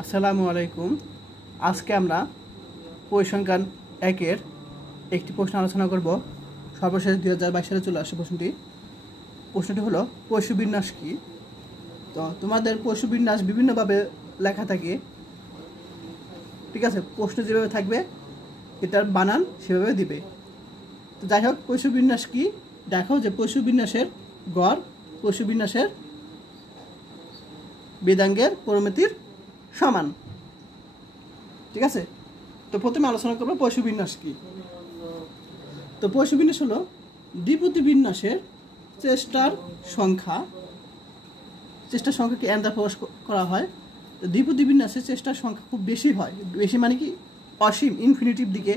আসসালামু আলাইকুম। আজকে আমরা পরিসংখ্যান একের একটি প্রশ্ন আলোচনা করব। সর্বশেষ 2022 সালে চলে আসে প্রশ্নটি হলো পরিসংবিন্যাস কি। তো তোমাদের পরিসংবিন্যাস বিভিন্নভাবে লেখা থাকে, ঠিক আছে। প্রশ্ন যেভাবে থাকবে এটার বানান সেভাবে দিবে। তো যাই হোক, পরিসংবিন্যাস কি দেখো, যে পরিসংবিন্যাসের গড় পরিসংবিন্যাসের বেদাঙ্গের পরিমিতির সমান, ঠিক আছে। তো প্রথমে আলোচনা করবো পরিসংবিন্যাস কি। তো পরিসংবিন্যাস হলো দ্বিপদী বিন্যাসের চেষ্টার সংখ্যাকে n দ্বারা প্রকাশ করা হয়। তো দ্বিপদী বিন্যাসের চেষ্টার সংখ্যা খুব বেশি হয়, বেশি মানে কি অসীম, ইনফিনিটিভ দিকে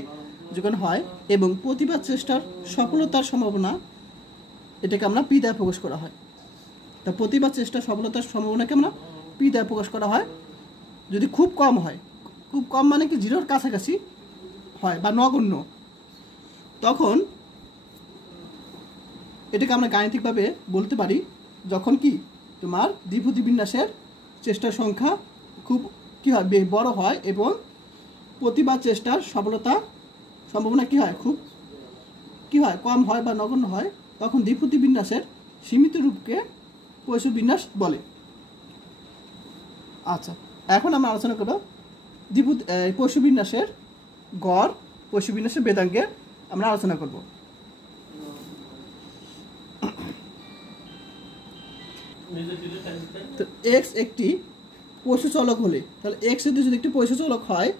যখন হয়, এবং প্রতিবার চেষ্টার সফলতার সম্ভাবনা এটাকে আমরা p দ্বারা প্রকাশ করা হয়। তা প্রতিবার চেষ্টার সফলতার সম্ভাবনাকে আমরা p দ্বারা প্রকাশ করা হয়। যদি খুব কম হয়, খুব কম মানে কি জিরোর কাছাকাছি হয় বা নগণ্য, তখন এটাকে আমরা গাণিতিকভাবে বলতে পারি যখন কি তোমার দ্বিপদী বিন্যাসের চেষ্টার সংখ্যা খুব কি হয়, বড় হয় এবং প্রতিবার চেষ্টার সফলতা সম্ভাবনা কি হয়, খুব কি হয়, কম হয় বা নগণ্য হয়, তখন দ্বিপদী বিন্যাসের সীমিত রূপকে পরিসংবিন্যাস বলে। আচ্ছা, এখন আমরা আলোচনা করব পরিসংবিন্যাসের গড়, পরিসংবিন্যাসের বেদাঙ্গে আমরা আলোচনা করব। তো এক্স একটি পরিসংচলক হলে, তাহলে এক্স যদি একটি পরিসংচলক হয়,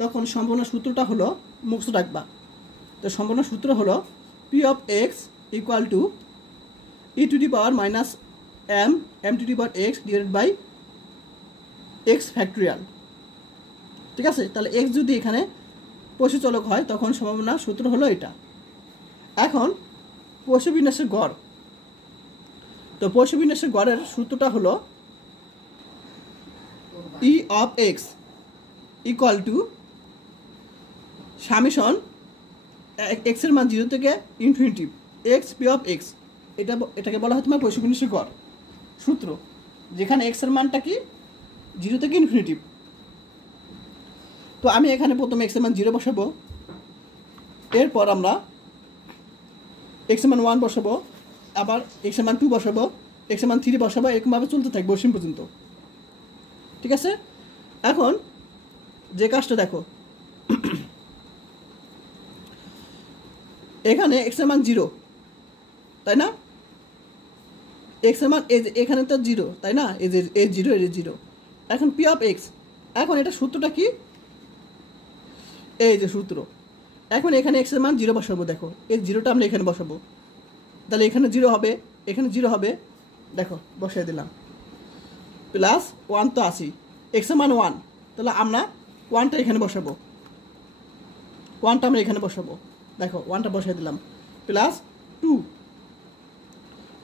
তখন সম্ভাবনা সূত্রটা হলো, মুখস্থ রাখবা। তো সম্ভাবনা সূত্র হলো P of X equal to E to the power minus M to the power X divided by X factorial, ঠিক আছে। তাহলে এক্স যদি এখানে পরিসংচলক হয়, তখন সম্ভাবনা সূত্র হলো এটা। এখন পরিসংবিন্যাসের গড়, তো পরিসংবিন্যাসের গড়ের সূত্রটা হলো ই of X equal two summation এক্সের মান 0 থেকে infinitive x P of x, এটাকে বলা হয় তোমার পরিসংবিন্যাসের গড় সূত্র, যেখানে এক্সের মানটা কি 0 থেকে ইনফিনিটিভ। তো আমি এখানে প্রথমে এক্সের মান 0 বসাবো, এরপর আমরা এক্সের মান 1 বসাবো, আবার এক্সের মান 2 বসাবো, এক্সের মান 3 বসাবো, এরকমভাবে চলতে থাকবে অসীম পর্যন্ত, ঠিক আছে। এখন যে কাজটা দেখো, এখানে এক্সের মান 0, তাই না, এক্সের মান এখানে তো 0, তাই না, এই যে 0। এখন পি অফ এক্স, এখন এটা সূত্রটা কি, এই যে সূত্র। এখন এখানে এক্সের মান 0 বসাবো, দেখো এই 0টা আমরা এখানে বসাবো, তাহলে এখানে 0 হবে, এখানে 0 হবে, দেখো বসাই দিলাম, প্লাস 1 তো আসি, এক্সের মান 1, তাহলে আমরা 1টা এখানে বসাবো, 1টা আমরা এখানে বসাবো, দেখো 1টা বসাই দিলাম, প্লাস 2,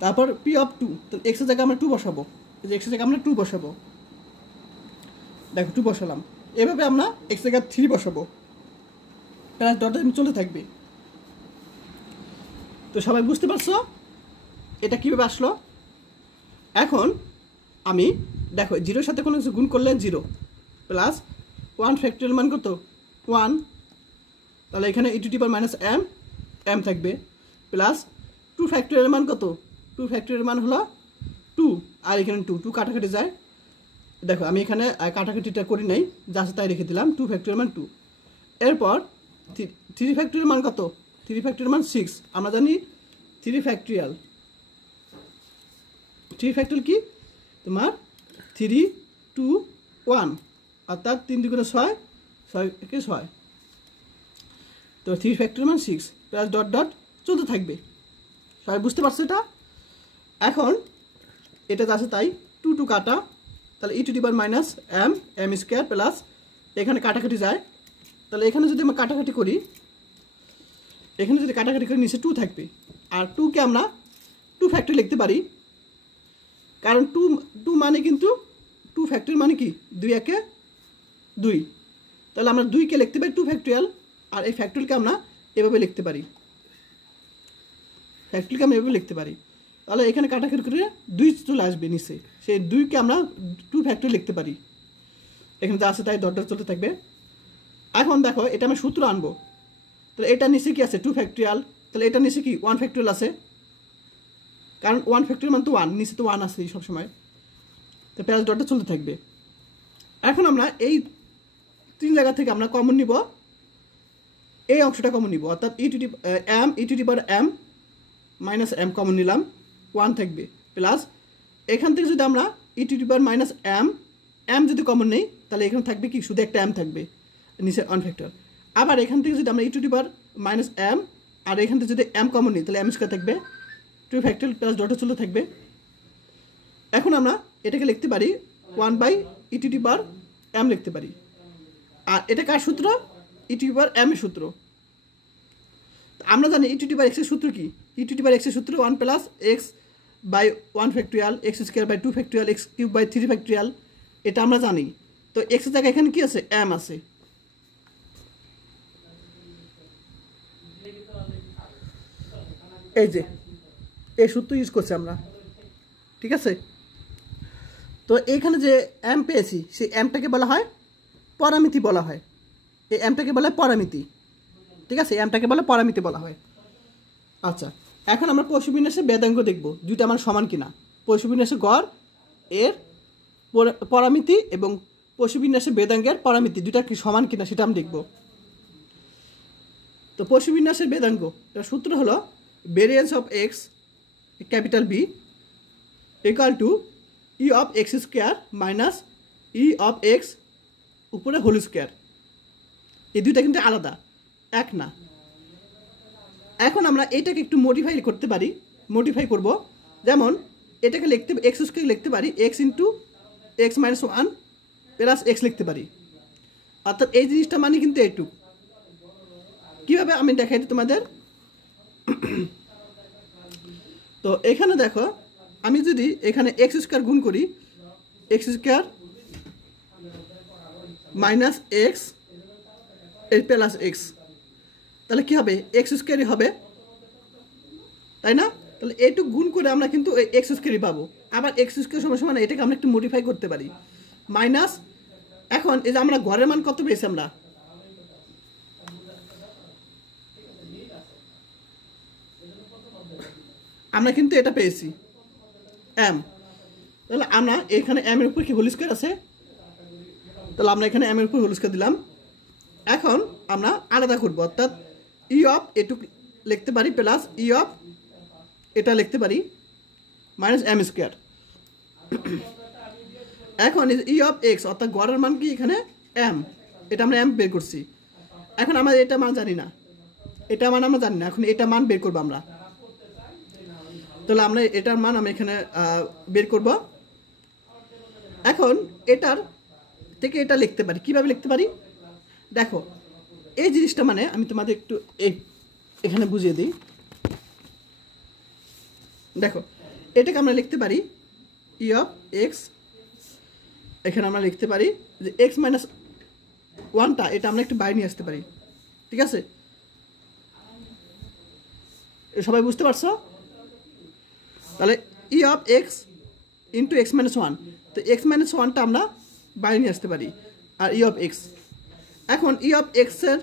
তারপর পি অফ 2, তাহলে এক্সের জায়গায় আমরা 2 বসাবো, এই যে এক্সের জায়গায় আমরা 2 বসাবো, দেখো 2 বসালাম। এভাবে আমরা এক্স জায়গায় 3 বসাবো, প্লাস ডট চলতে থাকবে। তো সবাই বুঝতে পারছো এটা কীভাবে আসলো। এখন আমি দেখো 0-এর সাথে কোনো কিছু গুণ করলে 0, প্লাস 1 ফ্যাক্টরিয়াল মান কত 1, তাহলে এখানে e to the power minus m থাকবে, প্লাস 2 ফ্যাক্টরিয়াল মান কত, 2 ফ্যাক্টরিয়াল মান হলো 2, আর এখানে 2 কাটাকাটি যায়, দেখো আমি এখানে কাটাকাটিটা করি নাই, যা আছে তাই রেখে দিলাম, 2 ফ্যাক্টরিয়াল মান 2। এরপর 3 ফ্যাক্টরিয়াল মান কত, 3 ফ্যাক্টরিয়াল মান 6, আমরা জানি 3 ফ্যাক্টরিয়াল কি তোমার 3, 2, 1, অর্থাৎ 3 দুগুণে 6, 6 তো 3 ফ্যাক্টরিয়াল মান 6, প্লাস ডট ডট চলতে থাকবে। সবাই বুঝতে পারছো এটা। এখন এটা আছে তাই 2 কাটা, তাহলে e to the power minus m square, plus এখানে কাটাকাটি যায়, তাহলে এখানে যদি আমরা কাটাকাটি করি, নিচে 2 থাকবে, আর 2কে আমরা 2 ফ্যাক্টর লিখতে পারি, কারণ 2 মানে কিন্তু 2 ফ্যাক্টর মানে কি 2 একে 2, তাহলে আমরা 2কে লিখতে পারি 2 ফ্যাক্টরিয়াল, আর এই ফ্যাক্টরিয়ালকে আমরা এভাবে লিখতে পারি, তাহলে এখানে কাটাকাটি করে 2 চলে আসবে নিচে, সেই 2কে আমরা 2 ফ্যাক্টর লিখতে পারি। এখানে যা আছে তাই ডট ডট চলতে থাকবে। এখন দেখো এটা আমি সূত্র আনবো, তাহলে এটা নিচে কি আছে 2 ফ্যাক্টরিয়াল, তাহলে এটা নিচে কি 1 ফ্যাক্টরিয়াল আছে, কারণ 1 ফ্যাক্টরিয়াল মানে তো 1, নিচে তো 1 আছে সবসময়, তো প্লাস ডটটা চলতে থাকবে। এখন আমরা এই 3 জায়গা থেকে আমরা কমন নিব, এই অংশটা কমন নিব, অর্থাৎ e to the power m minus m common নিলাম, 1 থাকবে, প্লাস এখান থেকে যদি আমরা e to the power minus m যদি কমন নেই তাহলে এখানে থাকবে কি শুধু একটা এম থাকবে নিচে 1 ফ্যাক্টর। আবার এখান থেকে যদি আমরা e to the power minus m আর এখান থেকে যদি এম কমন নিই তাহলে এম স্কোয়ার থাকবে, 2 ফ্যাক্টরিয়াল প্লাস ডটে চলে থাকবে। এখন আমরা এটাকে লিখতে পারি 1/e two the power M লিখতে পারি। আর এটা কার সূত্র? ই টু দি পাওয়ার এম এর সূত্র। আমরা জানি ই টু দি পাওয়ার এক্স এর সূত্র কি? ই টু দি পাওয়ার এক্স এর সূত্র 1 plus X by 1 factorial X square by 2 factorial X cube by 3 factorial, এটা আমরা জানি। তো এক্স এর জায়গায় এখানে কি আছে? এম আছে। এই যে এই সূত্র ইউজ করছি আমরা, ঠিক আছে। তো এইখানে যে এম পেয়েছি সেই এমটাকে বলা হয় পরামিতি বলা হয়, এই এমটাকে বলা হয় পরামিতি, ঠিক আছে, এমটাকে বলে পরামিতি বলা হয়। আচ্ছা, এখন আমরা পশুবিন্যাসের বেদাঙ্গ দেখব, দুইটা আমার সমান কিনা। পশুবিন্যাসের গড় এর পরামিতি এবং পশুবিন্যাসের বেদাঙ্গের পরামিতি দুইটা কি সমান কিনা সেটা আমি দেখব। তো পশুবিন্যাসের বেদাঙ্গ এর সূত্র হলো variance of X capital B equal to E of X square minus E of X উপরে হোল স্কোয়ার। এই দুইটা কিন্তু আলাদা, এক না। এখন আমরা এটাকে একটু মডিফাই করতে পারি, মডিফাই করব, যেমন এটাকে লিখতে এক্স স্কোয়ার লিখতে পারি x into x minus 1 plus x লিখতে পারি, অর্থাৎ এই জিনিসটা মানে কিন্তু এইটুকু। কীভাবে আমি দেখাই দিই তোমাদের। তো এখানে দেখো, আমি যদি এখানে এক্স স্কোয়ার গুণ করি x square minus x plus x, তাহলে কী হবে? এক্স স্কোয়ারই হবে, তাই না? তাহলে এইটুকু গুণ করে আমরা কিন্তু এক্স স্কোয়ারই পাবো। আবার এক্স স্কোয়ার সমান সমান এটাকে আমরা একটু মডিফাই করতে পারি, মাইনাস এখন এই যে আমরা ঘরের মান কত পেয়েছি আমরা কিন্তু এটা পেয়েছি এম, তাহলে আমরা এখানে এম এর উপর কি হোল স্কোয়ার আছে, তাহলে আমরা এখানে এম এর উপর হোল স্কোয়ার দিলাম। এখন আমরা আলাদা করব, অর্থাৎ ই অফ এটুকু লিখতে পারি প্লাস ই অফ এটা লিখতে পারি মাইনাস এম স্কোয়ার। এখন ই অফ এক্স অর্থাৎ গড়ের মান কি এখানে এম, এটা আমরা এম বের করছি। এখন আমরা এটা মান জানি না, এটা মান আমরা জানি না, এখন এটা মান বের করবো আমরা। তাহলে আমরা এটার মান আমি এখানে বের করব। এখন এটার থেকে এটা লিখতে পারি, কিভাবে লিখতে পারি দেখো। এই জিনিসটা মানে আমি তোমাদের একটু এখানে বুঝিয়ে দিই। দেখো এটাকে আমরা লিখতে পারি ই অফ এক্স, এখানে আমরা লিখতে পারি যে এক্স মাইনাস 1টা এটা আমরা একটু বাইরে নিয়ে আসতে পারি, ঠিক আছে? সবাই বুঝতে পারছো? তাহলে ই of x into x minus 1, তো এক্স মাইনাস 1টা আমরা বাইরে নিয়ে আসতে পারি, আর ই অফ এক্স। এখন ই অফ এক্সের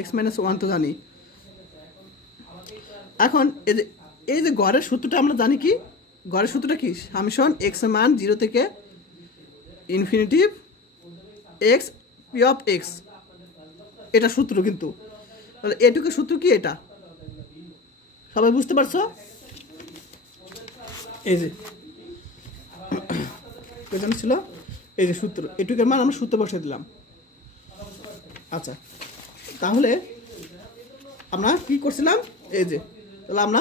এক্স মাইনাস 1 তো জানি। এখন এই যে গড়ের সূত্রটা আমরা জানি কি, গড়ের সূত্রটা কি? সামেশন এক্স এর মান 0 থেকে infinitive x P of x, এটা সূত্র কিন্তু। তাহলে এটুকু সূত্র কি? এটা সবাই বুঝতে পারছো? এই যে পেছনে ছিল এই যে সূত্র, এটুকের মান আমরা সূত্র বসে দিলাম। আচ্ছা, তাহলে আমরা কি করছিলাম? এই যে তাহলে আমরা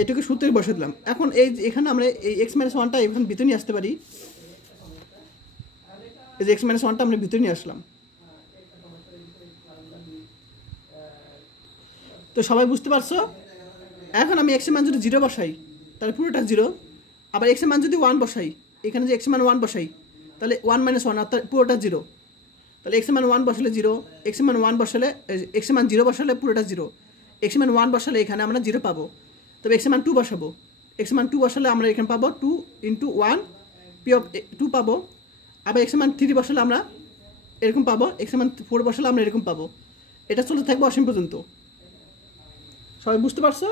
এটুকু সূত্রে বসে দিলাম। এখন এই যে এখানে আমরা এই এক্স মাইনাস 1টা এখানে ভিতরে নিয়ে আসতে পারি, এই যে এক্স মাইনাস 1টা আমরা ভিতরে নিয়ে আসলাম। তো সবাই বুঝতে পারছো? এখন আমি এক্স এর মান যদি 0 বসাই তাহলে পুরোটা 0, আবার এক্স এর মান যদি 1 বসাই, এখানে যে এক্স এর মান 1 বসাই তাহলে 1 মাইনাস 1 অর্থাৎ পুরোটা 0। তাহলে এক্স এর মান 1 বসালে 0, এক্স এর মান 1 বসালে এক্স এর মান 0 বসালে পুরোটা 0, এক্স এর মান 1 বসালে এখানে আমরা 0 পাবো। তবে এক্স এর মান 2 বসাবো, এক্স এর মান 2 বসালে আমরা এখানে পাবো 2 × 1 পি অফ 2 পাবো। আবার এক্স এর মান 3 বসালে আমরা এরকম পাবো, এক্স এর মান 4 বসালে আমরা এরকম পাবো। এটা চলতে থাকবে অসীম পর্যন্ত। সবাই বুঝতে পারছো?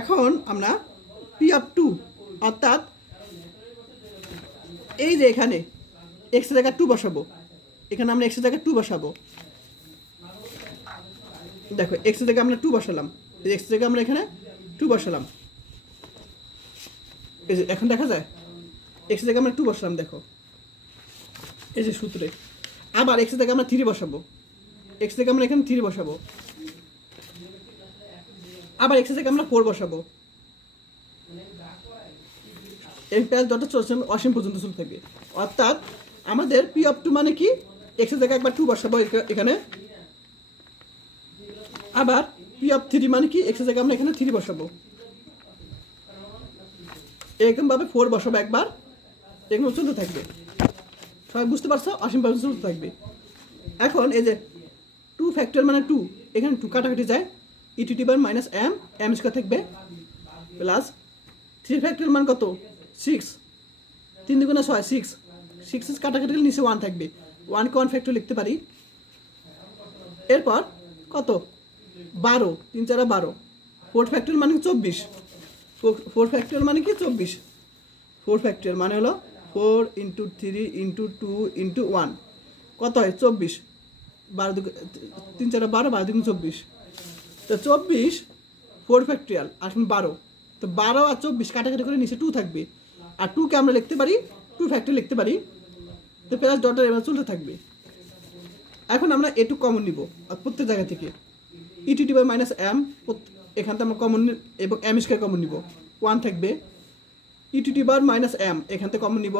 এখন আমরা পি অফ 2 অর্থাৎ এই যে এখানে এক্স এর জায়গায় 2 বসাবো, এখানে আমরা এক্স এর জায়গায় 2 বসাবো। দেখো এক্স এর জায়গায় আমরা 2 বসালাম, এক্স এর জায়গায় আমরা এখানে 2 বসালাম। এই যে এখন দেখা যায় এক্স এর জায়গায় আমরা 2 বসালাম, দেখো এই যে সূত্রে। আবার এক্স এর জায়গায় আমরা 3 বসাবো, এক্স এর জায়গায় আমরা এখানে 3 বসাবো। আবার এক্স এর জায়গায় আমরা 4 বসাবো। এই প্যাচ ডটটা চলছে অসীম পর্যন্ত চলতে থাকবে। অর্থাৎ আমাদের পি অফ 2 মানে কি, এক্স এর জায়গায় একবার 2 বসাবো এখানে। আবার পি অফ 3 মানে কি, এক্স এর জায়গায় আমরা এখানে 3 বসাবো। এরকম ভাবে 4 বসাবো একবার, এরকম চলতে থাকবে। সবাই বুঝতে পারছো? অসীম পর্যন্ত চলতে থাকবে। এখন এই যে 2 ফ্যাক্টরিয়াল মানে 2, এখানে 2 কাটাকাটি যায়, e to the power minus m, M square থাকবে প্লাস 3 ফ্যাক্টরিয়াল মান কত 6, 3 দুগুণে 6, 6 কাটাকাটি গেলে নিচে 1 থাকবে, 1 কে 1 ফ্যাক্টর লিখতে পারি। এরপর কত 12, 3 4 12, 4 ফ্যাক্টরিয়াল মানে 24, 4 ফ্যাক্টরিয়াল মানে কি 24, 4 ফ্যাক্টরিয়াল মানে হলো 4 ইন্টু 3 ইন্টু 2 ইন্টু 1 কত হয় 24, 12 3 4 12, 12 দুগুণ 24। তো 24 4 ফ্যাক্টরিয়াল আর 12, তো 12 আর 24 কাটাকাটি করে নিচে 2 থাকবে, আর 2 কে আমরা লিখতে পারি 2 ফ্যাক্টরিয়াল লিখতে পারি। তো প্লাস ডটের এবার চলতে থাকবে। এখন আমরা এটু কমন নিব আর প্রত্যেক জায়গা থেকে e to the power minus m, এখান থেকে আমরা কমন এবং এম স্কয়ার কমন নিব, 1 থাকবে। E to the power minus m এখান থেকে কমন নিব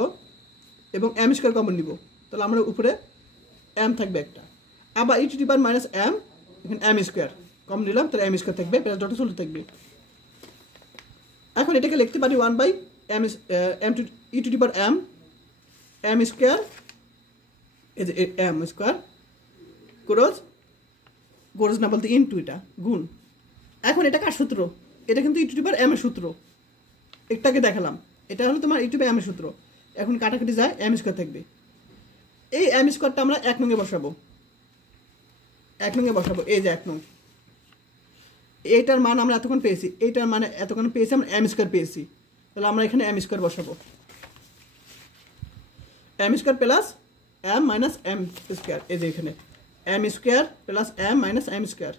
এবং এম স্কয়ার কমন নিব, তাহলে আমরা উপরে এম থাকবে একটা। আবার e to the power minus m, এখানে এম স্কয়ার কমন নিলাম, তাহলে এম স্কয়ার থাকবে, প্লাস ডটে চলতে থাকবে। এখন এটাকে লিখতে পারি 1 by M, M to E to the power M, M square, এই যে এম স্কয়ার ক্রস, ক্রস না বলতে ইনটু, এটা গুণ। এখন এটা কার সূত্র, এটা কিন্তু ই টু দি পাওয়ার এম এর সূত্র, একটাকে দেখালাম, এটা হলো তোমার ই টু দি পাওয়ার এম এর সূত্র। এখন কাটাকাটি যায়, এম স্কয়ার থাকবে। এই এম স্কয়ারটা আমরা 1 নং এ বসাবো, 1 নং এ বসাবো। এই যে 1 নং, এইটার মান আমরা এতক্ষণ পেয়েছি, এইটার মানে এতক্ষণ পেয়েছি আমরা এম স্কয়ার পেয়েছি, তাহলে আমরা এখানে এম স্কয়ার বসাবো, M square plus M minus M square. এই যে এখানে M square plus M minus M square.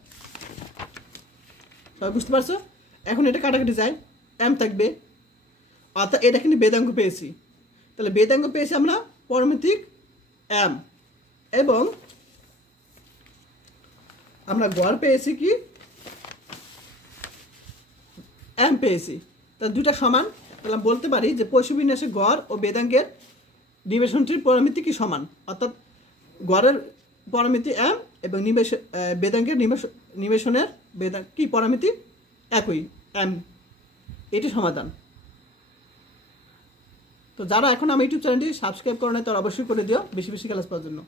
সবাই বুঝতে পারছো? এখন এটা কাটাকাটি যায়, এম থাকবে, অর্থাৎ এটা কিন্তু বেদাঙ্ক পেয়েছি, তাহলে বেদাঙ্ক পেয়েছি আমরা পরমিতিক এম, এবং আমরা গড় পেয়েছি কি এম পেয়েছি, তাহলে দুটা সমান। তাহলে বলতে পারি যে পৈশবিন্যাসের গড় ও বেদাঙ্কের নিবেশনটির পরামিতি কি সমান, অর্থাৎ গড়ের পরামিতি এম এবং বেদাঙ্কের নিবেশনের কি পরামিতি একই এম, এটি সমাধান। তো যারা এখন আমার ইউটিউব চ্যানেলটি সাবস্ক্রাইব করে নেয় তারা অবশ্যই করে দিও বেশি বেশি ক্লাস পাওয়ার জন্য।